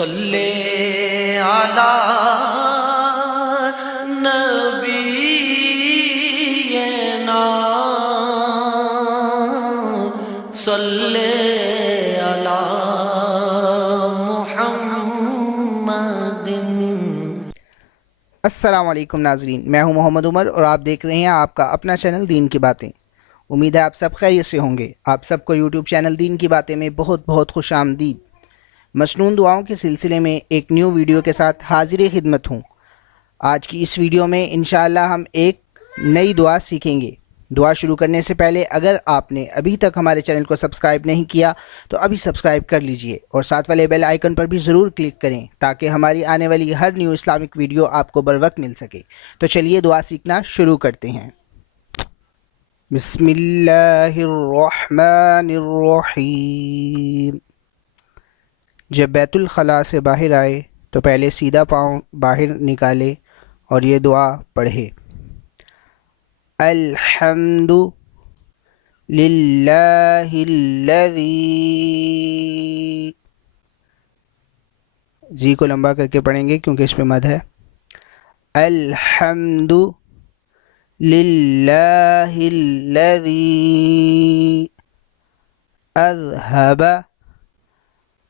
صلی علی نبینا صلی علی محمد۔ السلام علیکم ناظرین، میں ہوں محمد عمر اور آپ دیکھ رہے ہیں آپ کا اپنا چینل دین کی باتیں۔ امید ہے آپ سب خیریت سے ہوں گے۔ آپ سب کو یوٹیوب چینل دین کی باتیں میں بہت بہت خوش آمدید۔ مسنون دعاؤں کے سلسلے میں ایک نیو ویڈیو کے ساتھ حاضر خدمت ہوں۔ آج کی اس ویڈیو میں انشاءاللہ ہم ایک نئی دعا سیکھیں گے۔ دعا شروع کرنے سے پہلے اگر آپ نے ابھی تک ہمارے چینل کو سبسکرائب نہیں کیا تو ابھی سبسکرائب کر لیجئے اور ساتھ والے بیل آئیکن پر بھی ضرور کلک کریں تاکہ ہماری آنے والی ہر نیو اسلامک ویڈیو آپ کو بروقت مل سکے۔ تو چلیے دعا سیکھنا شروع کرتے ہیں۔ بسم اللہ الرحمن الرحیم۔ جب بیت الخلاء سے باہر آئے تو پہلے سیدھا پاؤں باہر نکالے اور یہ دعا پڑھے: الحمد للہ الذی، زی کو لمبا کر کے پڑھیں گے کیونکہ اس پہ مد ہے۔ الحمد للہ الذی اذهب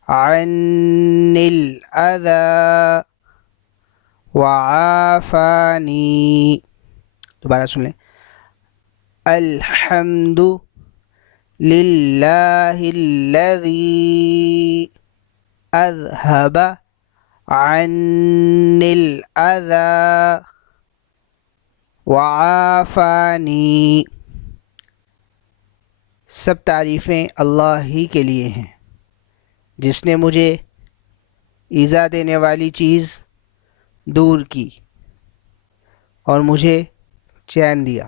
عنی الاذی وعافانی۔ دوبارہ سن لیں۔ الحمد للہ الذی اذهب عنی الاذی وعافانی۔ سب تعریفیں اللہ ہی کے لیے ہیں جس نے مجھے ایذا دینے والی چیز دور کی اور مجھے چین دیا۔